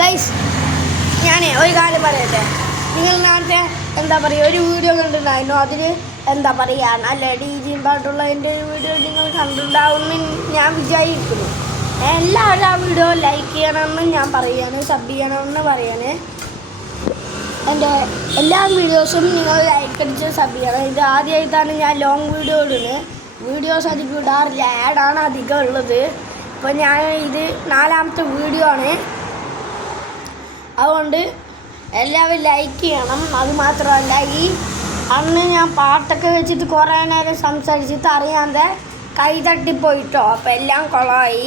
Guys, ഞാനേ ഒരു കാര്യം പറയട്ടെ. നിങ്ങൾ നേരത്തെ എന്താ പറയുക ഒരു വീഡിയോ കണ്ടിട്ടുണ്ടായിരുന്നു. അതിൽ എന്താ പറയുക നല്ല ഡീജിയും പാട്ടുള്ള എൻ്റെ ഒരു വീഡിയോ നിങ്ങൾ കണ്ടിട്ടുണ്ടാവുമെന്ന് ഞാൻ വിചാരിക്കുന്നു. എല്ലാവരും ആ വീഡിയോ ലൈക്ക് ചെയ്യണമെന്ന് ഞാൻ പറയുകയാണ്, സബ് ചെയ്യണമെന്ന് പറയാണ്. എൻ്റെ എല്ലാ വീഡിയോസും നിങ്ങൾ ലൈക്ക് അടിച്ച് സബ് ചെയ്യണം. ഇത് ആദ്യമായിട്ടാണ് ഞാൻ ലോങ് വീഡിയോ ഇടുന്നത്. വീഡിയോസ് അധികം ഇടാറില്ല, ആഡാണ് അധികം ഉള്ളത്. അപ്പോൾ ഞാൻ ഇത് 4ാമത്തെ വീഡിയോ ആണ്. അതുകൊണ്ട് എല്ലാവരും ലൈക്ക് ചെയ്യണം. അതുമാത്രമല്ല, അന്ന് ഞാൻ പാട്ടൊക്കെ വെച്ചിട്ട് കുറേ നേരം സംസാരിച്ചിട്ട് അറിയാതെ കൈ തട്ടിപ്പോയിട്ടോ. അപ്പോൾ എല്ലാം കുളമായി.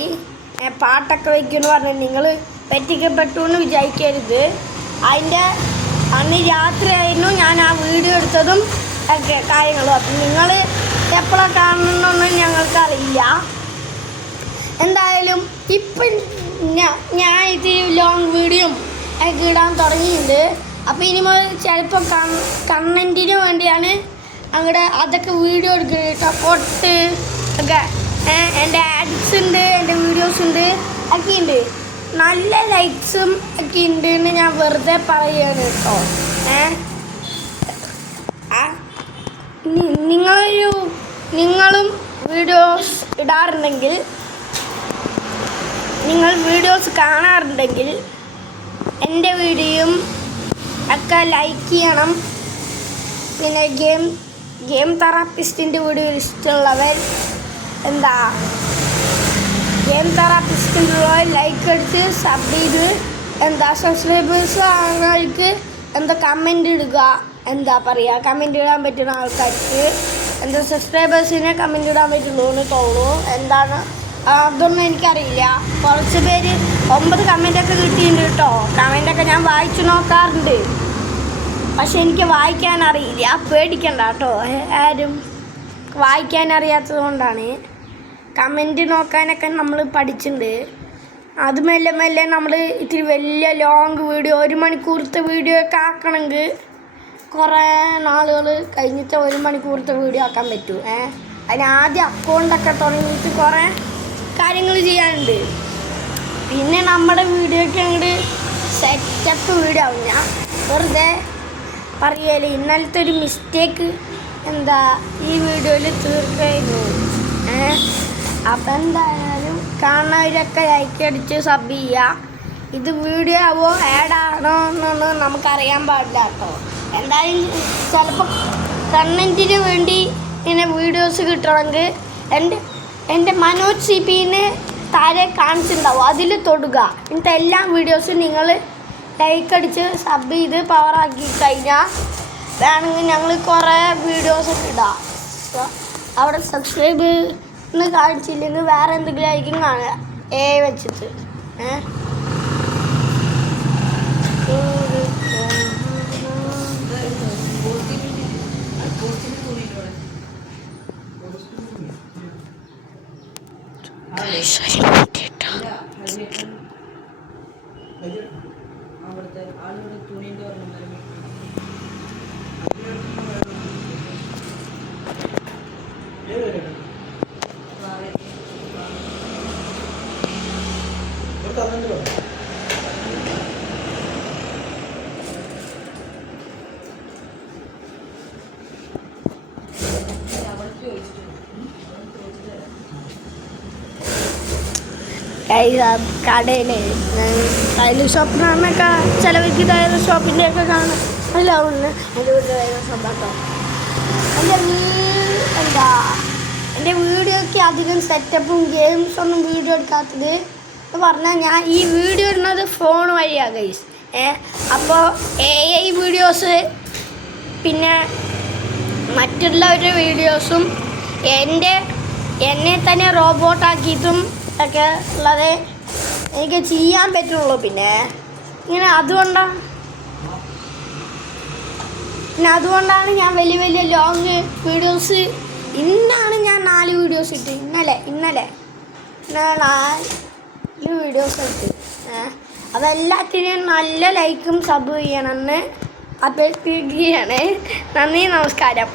പാട്ടൊക്കെ വയ്ക്കുമെന്ന് പറഞ്ഞാൽ നിങ്ങൾ പറ്റിക്കപ്പെട്ടു എന്ന് വിചാരിക്കരുത്. അതിൻ്റെ അന്ന് രാത്രിയായിരുന്നു ഞാൻ ആ വീഡിയോ എടുത്തതും ഒക്കെ കാര്യങ്ങളും. അപ്പം നിങ്ങൾ എപ്പോഴാണ് കാണണമെന്നൊന്നും ഞങ്ങൾക്കറിയില്ല. എന്തായാലും ഇപ്പം ഞാൻ ഇത് ലോങ് വീഡിയോ ഒക്കെ ഇടാൻ തുടങ്ങിയിട്ടുണ്ട്. അപ്പോൾ ഇനി മുതൽ ചിലപ്പോൾ കണ്ടൻറ്റിന് വേണ്ടിയാണ് അങ്ങോട്ട് അതൊക്കെ വീഡിയോ എടുക്കുന്നത് കേട്ടോ. പൊട്ട് ഒക്കെ എൻ്റെ ആഡ്സ് ഉണ്ട്, എൻ്റെ വീഡിയോസ് ഉണ്ട്, ഒക്കെ ഉണ്ട്. നല്ല ലൈക്സും ഒക്കെ ഉണ്ട് എന്ന് ഞാൻ വെറുതെ പറയുകയാണ് കേട്ടോ. നിങ്ങളും വീഡിയോസ് ഇടാറുണ്ടെങ്കിൽ, നിങ്ങൾ വീഡിയോസ് കാണാറുണ്ടെങ്കിൽ എൻ്റെ വീഡിയോയും ഒക്കെ ലൈക്ക് ചെയ്യണം. പിന്നെ ഗെയിം തെറാപ്പിസ്റ്റിൻ്റെ വീഡിയോ ഇഷ്ടമുള്ളവർ ഗെയിം തെറാപ്പിസ്റ്റിൻ്റെ ലൈക്ക് അടിച്ച് സബ് ചെയ്ത് സബ്സ്ക്രൈബേഴ്സ് ആൾക്ക് കമൻ്റ് ഇടുക. എന്താ പറയുക, കമൻ്റ് ഇടാൻ പറ്റുന്ന ആൾക്കാർക്ക് സബ്സ്ക്രൈബേഴ്സിനെ കമൻ്റ് ഇടാൻ പറ്റുള്ളൂ എന്ന് തോന്നുന്നു. എന്താണ് അതൊന്നും എനിക്കറിയില്ല. കുറച്ച് പേര് 9 കമൻ്റൊക്കെ കിട്ടിയിട്ടുണ്ട് കേട്ടോ. കമൻ്റൊക്കെ ഞാൻ വായിച്ചു നോക്കാറുണ്ട്. പക്ഷെ എനിക്ക് വായിക്കാൻ അറിയില്ല. പേടിക്കണ്ട കേട്ടോ, ആരും വായിക്കാൻ അറിയാത്തത് കൊണ്ടാണ്. കമൻറ്റ് നോക്കാനൊക്കെ നമ്മൾ പഠിച്ചിട്ടുണ്ട്. അത് മെല്ലെ മെല്ലെ നമ്മൾ ഇത്തിരി വലിയ ലോങ് വീഡിയോ 1 മണിക്കൂറത്തെ വീഡിയോ ഒക്കെ ആക്കണമെങ്കിൽ കുറേ നാളുകൾ കഴിഞ്ഞിട്ട് 1 മണിക്കൂറത്തെ വീഡിയോ ആക്കാൻ പറ്റൂ. അതിന് ആദ്യം അക്കൗണ്ടൊക്കെ തുടങ്ങിയിട്ട് കുറേ കാര്യങ്ങൾ ചെയ്യാനുണ്ട്. പിന്നെ നമ്മുടെ വീഡിയോയ്ക്ക് അങ്ങോട്ട് സെറ്റപ്പ് വീഡിയോ ആവും. ഞാൻ വെറുതെ പറയല്ലേ, ഇന്നലത്തെ ഒരു മിസ്റ്റേക്ക് ഈ വീഡിയോയിൽ തീർക്കായിരുന്നു. അപ്പം എന്തായാലും കാണുന്നവരൊക്കെ ലൈക്ക് അടിച്ച് സബ് ചെയ്യുക. ഇത് വീഡിയോ ആവോ ആഡാണോ എന്നൊന്നും നമുക്കറിയാൻ പാടില്ല കേട്ടോ. എന്തായാലും ചിലപ്പോൾ കണ്ടൻറ്റിന് വേണ്ടി ഇങ്ങനെ വീഡിയോസ് കിട്ടണമെങ്കിൽ എൻ്റെ മനോജ് CPന് താഴെ കാണിച്ചിട്ടുണ്ടാവും, അതിൽ തൊടുക. ഇന്നത്തെ എല്ലാ വീഡിയോസും നിങ്ങൾ ലൈക്ക് അടിച്ച് സബ് ചെയ്ത് പവറാക്കി കഴിഞ്ഞാൽ വേണമെങ്കിൽ ഞങ്ങൾ കുറേ വീഡിയോസൊക്കെ ഇടാം. അവിടെ സബ്സ്ക്രൈബ് എന്ന് കാണിച്ചില്ലെങ്കിൽ വേറെ എന്തെങ്കിലും ആയിരിക്കും കാണുക വെച്ചിട്ട്. അവിടുത്തെ ആളുകളുടെ തുണിൻ്റെ പറഞ്ഞു കടയിൽ ടൈലർ ഷോപ്പിനാണെന്നൊക്കെ ചിലവർക്ക് ടൈലർ ഷോപ്പിൻ്റെ ഒക്കെ കാണാം. അല്ല ഒന്ന് എൻ്റെ വീട്ടിൽ ടൈലർ ഷോപ്പാട്ടോ. എൻ്റെ വീഡിയോയ്ക്ക് അധികം സെറ്റപ്പും ഗെയിംസൊന്നും വീഡിയോ എടുക്കാത്തത് എന്ന് പറഞ്ഞാൽ ഞാൻ ഈ വീഡിയോ ഇടുന്നത് ഫോൺ വഴിയാണ് ഗൈസ്. അപ്പോൾ AI വീഡിയോസ് പിന്നെ മറ്റുള്ളവരുടെ വീഡിയോസും എന്നെ തന്നെ റോബോട്ടാക്കിയിട്ടും ഒക്കെ ഉള്ളത് എനിക്ക് ചെയ്യാൻ പറ്റുള്ളൂ. പിന്നെ അതുകൊണ്ടാണ് ഞാൻ വലിയ വലിയ ലോങ് വീഡിയോസ്. ഇന്നാണ് ഞാൻ 4 വീഡിയോസ് ഇട്ട്. ഇന്നലെ 4 വീഡിയോസ് ഇട്ട്. അതെല്ലാത്തിനും നല്ല ലൈക്കും സബ് ചെയ്യണമെന്ന് അഭ്യർത്ഥിക്കുകയാണ്. നന്ദി, നമസ്കാരം.